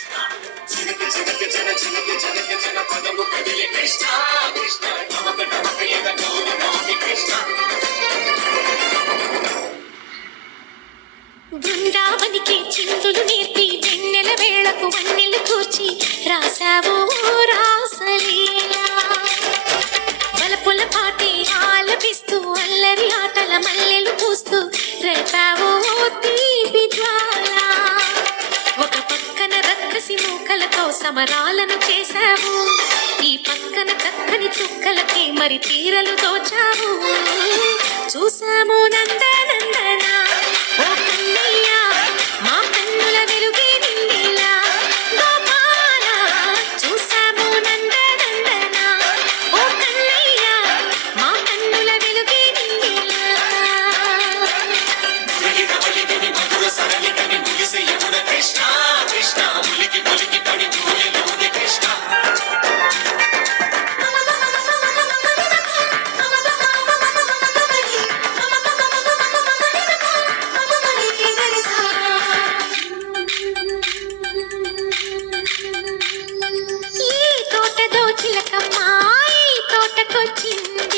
కృష్ణ చినక జన చినక జనక జన పదము కదిలి కృష్ణ కృష్ణ నమక నమక ఎగ నోరు నోమి కృష్ణ బృందావనికి చిందులు నేర్పి రక్కసి మూకలతో సమరాలను చేశావు. ఈ పక్కన చక్కని చుక్కలకి మరి తీరలు దోచా ఈ తోటకొచ్చింది.